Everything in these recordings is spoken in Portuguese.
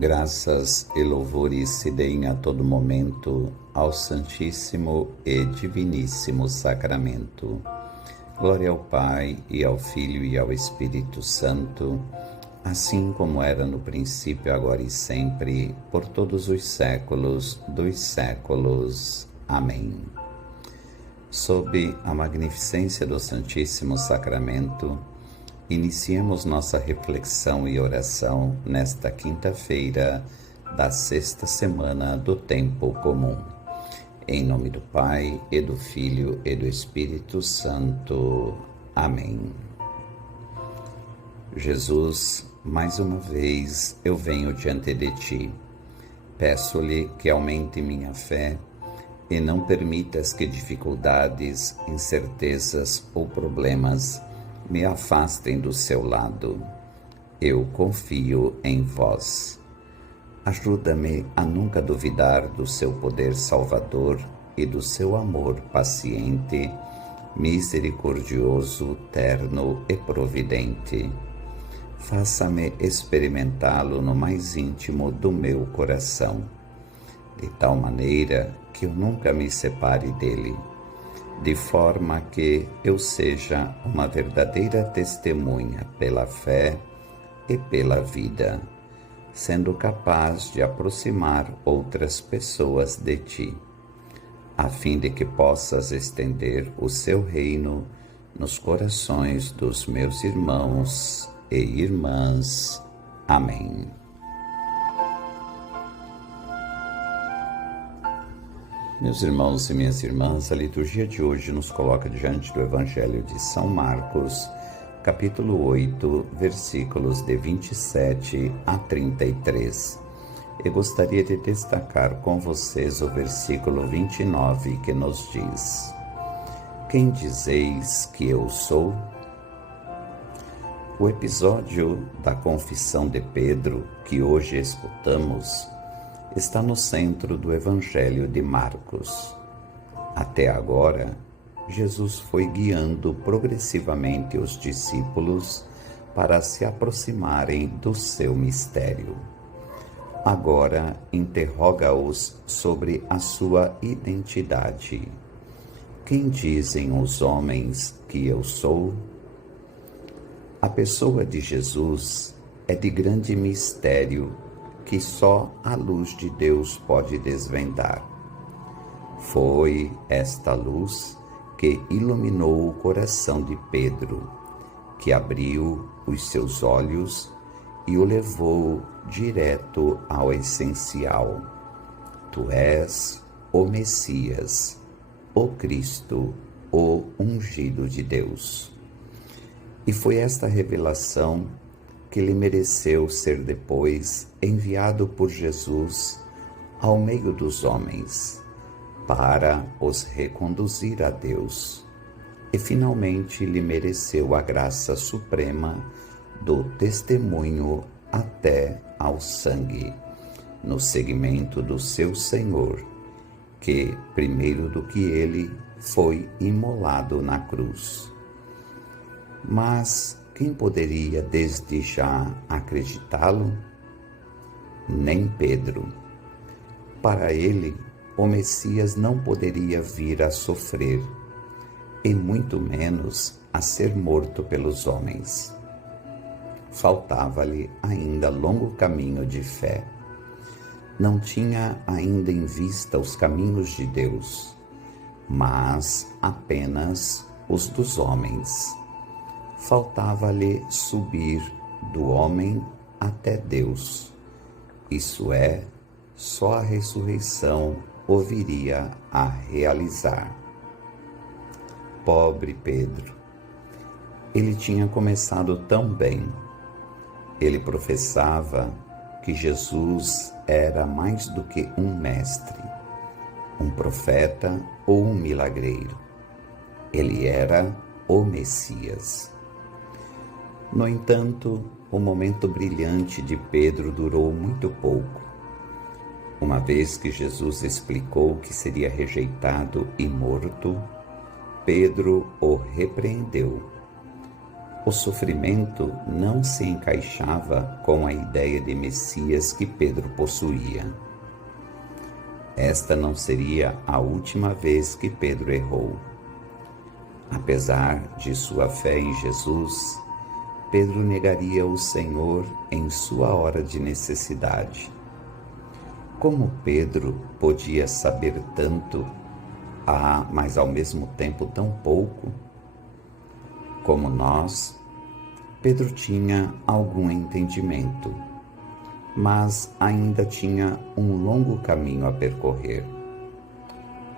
Graças e louvores se deem a todo momento ao Santíssimo e Diviníssimo Sacramento. Glória ao Pai, e ao Filho, e ao Espírito Santo, assim como era no princípio, agora e sempre, por todos os séculos dos séculos. Amém. Sob a magnificência do Santíssimo Sacramento, iniciemos nossa reflexão e oração nesta quinta-feira da sexta semana do Tempo Comum. Em nome do Pai, e do Filho, e do Espírito Santo. Amém. Jesus, mais uma vez eu venho diante de Ti. Peço-lhe que aumente minha fé e não permitas que dificuldades, incertezas ou problemas me afastem do seu lado. Eu confio em vós. Ajuda-me a nunca duvidar do seu poder salvador e do seu amor paciente, misericordioso, terno e providente. Faça-me experimentá-lo no mais íntimo do meu coração, de tal maneira que eu nunca me separe dele, de forma que eu seja uma verdadeira testemunha pela fé e pela vida, sendo capaz de aproximar outras pessoas de Ti, a fim de que possas estender o Seu reino nos corações dos meus irmãos e irmãs. Amém. Meus irmãos e minhas irmãs, a liturgia de hoje nos coloca diante do Evangelho de São Marcos, capítulo 8, versículos de 27 a 33. Eu gostaria de destacar com vocês o versículo 29, que nos diz: Quem dizeis que eu sou? O episódio da confissão de Pedro, que hoje escutamos, está no centro do Evangelho de Marcos. Até agora, Jesus foi guiando progressivamente os discípulos para se aproximarem do seu mistério. Agora, interroga-os sobre a sua identidade. Quem dizem os homens que eu sou? A pessoa de Jesus é de grande mistério que só a luz de Deus pode desvendar. Foi esta luz que iluminou o coração de Pedro, que abriu os seus olhos e o levou direto ao essencial. Tu és o Messias, o Cristo, o ungido de Deus. E foi esta revelação que lhe mereceu ser depois enviado por Jesus ao meio dos homens, para os reconduzir a Deus, e finalmente lhe mereceu a graça suprema do testemunho até ao sangue, no seguimento do seu Senhor, que, primeiro do que ele, foi imolado na cruz. Mas quem poderia desde já acreditá-lo? Nem Pedro. Para ele, o Messias não poderia vir a sofrer, e muito menos a ser morto pelos homens. Faltava-lhe ainda longo caminho de fé. Não tinha ainda em vista os caminhos de Deus, mas apenas os dos homens. Faltava-lhe subir do homem até Deus. Isso é, só a ressurreição o viria a realizar. Pobre Pedro! Ele tinha começado tão bem. Ele professava que Jesus era mais do que um mestre, um profeta ou um milagreiro. Ele era o Messias. No entanto, o momento brilhante de Pedro durou muito pouco. Uma vez que Jesus explicou que seria rejeitado e morto, Pedro o repreendeu. O sofrimento não se encaixava com a ideia de Messias que Pedro possuía. Esta não seria a última vez que Pedro errou. Apesar de sua fé em Jesus, Pedro negaria o Senhor em sua hora de necessidade. Como Pedro podia saber tanto, mas ao mesmo tempo tão pouco? Como nós, Pedro tinha algum entendimento, mas ainda tinha um longo caminho a percorrer.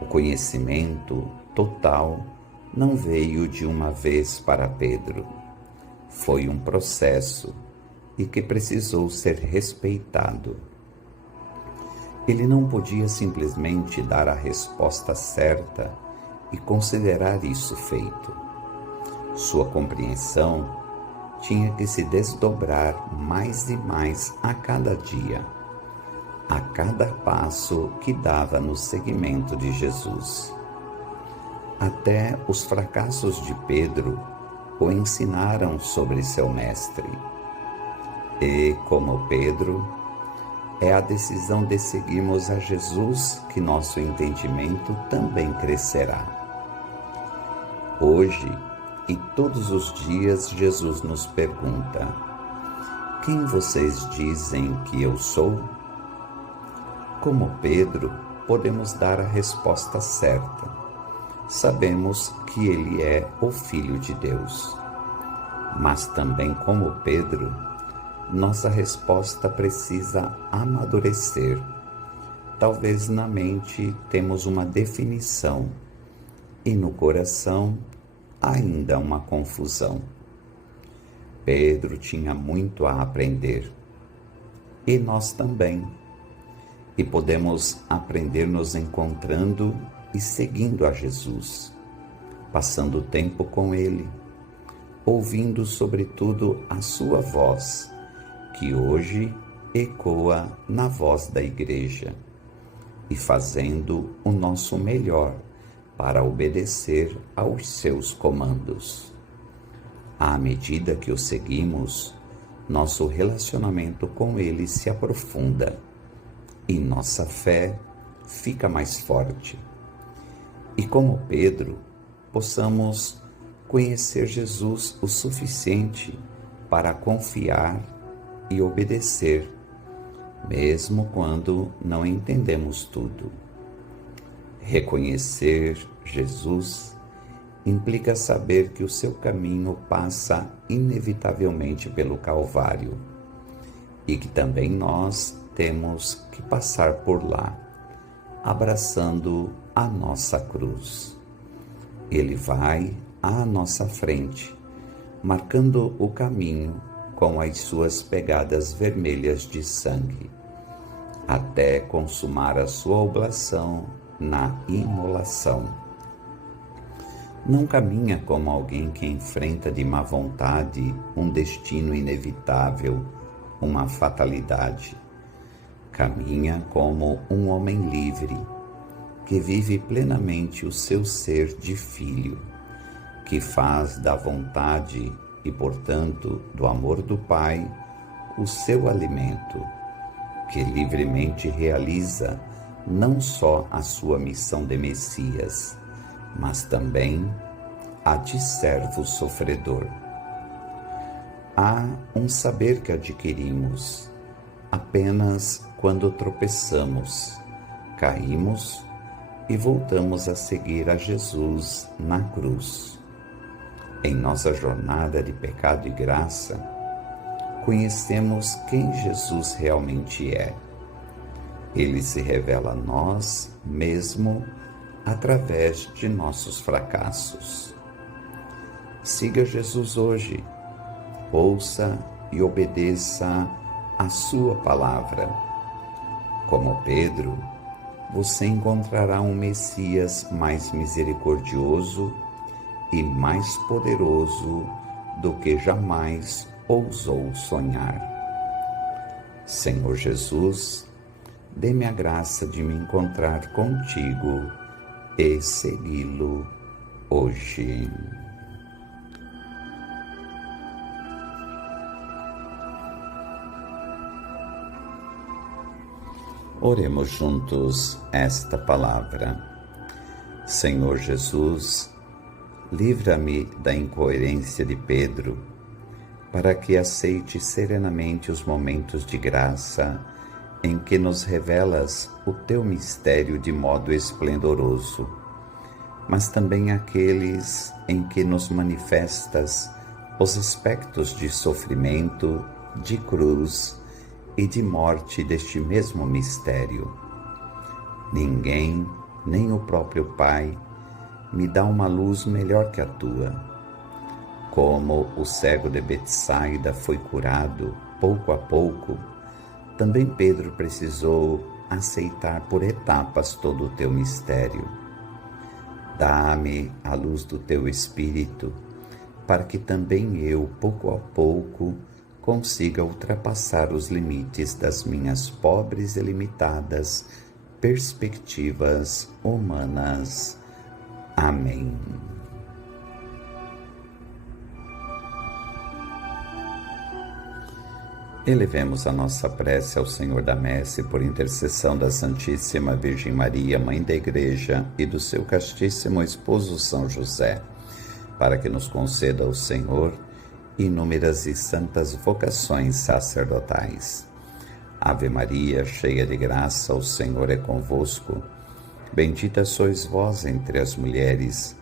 O conhecimento total não veio de uma vez para Pedro. Foi um processo e que precisou ser respeitado. Ele não podia simplesmente dar a resposta certa e considerar isso feito. Sua compreensão tinha que se desdobrar mais e mais a cada dia, a cada passo que dava no seguimento de Jesus. Até os fracassos de Pedro o ensinaram sobre seu mestre. E, como Pedro, é a decisão de seguirmos a Jesus que nosso entendimento também crescerá. Hoje e todos os dias, Jesus nos pergunta: quem vocês dizem que eu sou? Como Pedro, podemos dar a resposta certa. Sabemos que ele é o Filho de Deus. Mas também, como Pedro, nossa resposta precisa amadurecer. Talvez na mente temos uma definição e no coração ainda uma confusão. Pedro tinha muito a aprender. E nós também. E podemos aprender nos encontrando e seguindo a Jesus, passando tempo com Ele, ouvindo sobretudo a sua voz, que hoje ecoa na voz da Igreja, e fazendo o nosso melhor para obedecer aos seus comandos. À medida que o seguimos, nosso relacionamento com Ele se aprofunda e nossa fé fica mais forte. E como Pedro, possamos conhecer Jesus o suficiente para confiar e obedecer, mesmo quando não entendemos tudo. Reconhecer Jesus implica saber que o seu caminho passa inevitavelmente pelo Calvário e que também nós temos que passar por lá, abraçando a nossa cruz. Ele vai à nossa frente, marcando o caminho com as suas pegadas vermelhas de sangue, até consumar a sua oblação na imolação. Não caminha como alguém que enfrenta de má vontade um destino inevitável, uma fatalidade. Caminha como um homem livre, que vive plenamente o seu ser de filho, que faz da vontade e, portanto, do amor do Pai o seu alimento, que livremente realiza não só a sua missão de Messias, mas também a de servo sofredor. Há um saber que adquirimos apenas quando tropeçamos, caímos e voltamos a seguir a Jesus na cruz. Em nossa jornada de pecado e graça, conhecemos quem Jesus realmente é. Ele se revela a nós mesmo através de nossos fracassos. Siga Jesus hoje, ouça e obedeça a sua palavra. Como Pedro, você encontrará um Messias mais misericordioso e mais poderoso do que jamais ousou sonhar. Senhor Jesus, dê-me a graça de me encontrar contigo e segui-lo hoje. Oremos juntos esta palavra. Senhor Jesus, livra-me da incoerência de Pedro, para que aceite serenamente os momentos de graça em que nos revelas o teu mistério de modo esplendoroso, mas também aqueles em que nos manifestas os aspectos de sofrimento, de cruz e de morte deste mesmo mistério. Ninguém, nem o próprio Pai, me dá uma luz melhor que a tua. Como o cego de Betsaida foi curado pouco a pouco, também Pedro precisou aceitar por etapas todo o teu mistério. Dá-me a luz do teu Espírito, para que também eu, pouco a pouco, consiga ultrapassar os limites das minhas pobres e limitadas perspectivas humanas. Amém. Elevemos a nossa prece ao Senhor da Messe por intercessão da Santíssima Virgem Maria, Mãe da Igreja, e do seu castíssimo esposo São José, para que nos conceda o Senhor inúmeras e santas vocações sacerdotais. Ave Maria, cheia de graça, o Senhor é convosco. Bendita sois vós entre as mulheres,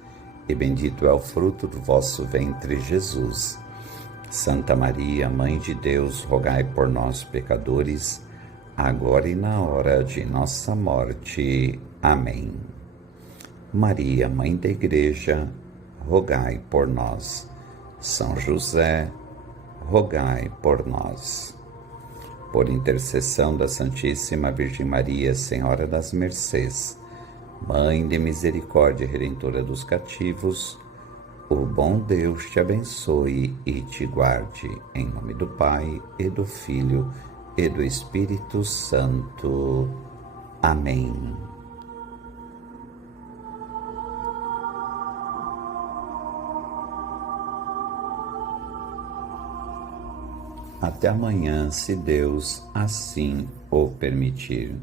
e bendito é o fruto do vosso ventre, Jesus. Santa Maria, Mãe de Deus, rogai por nós, pecadores, agora e na hora de nossa morte. Amém. Maria, Mãe da Igreja, rogai por nós. São José, rogai por nós. Por intercessão da Santíssima Virgem Maria, Senhora das Mercês, Mãe de misericórdia redentora dos cativos, o bom Deus te abençoe e te guarde, em nome do Pai, e do Filho, e do Espírito Santo. Amém. Até amanhã, se Deus assim o permitir.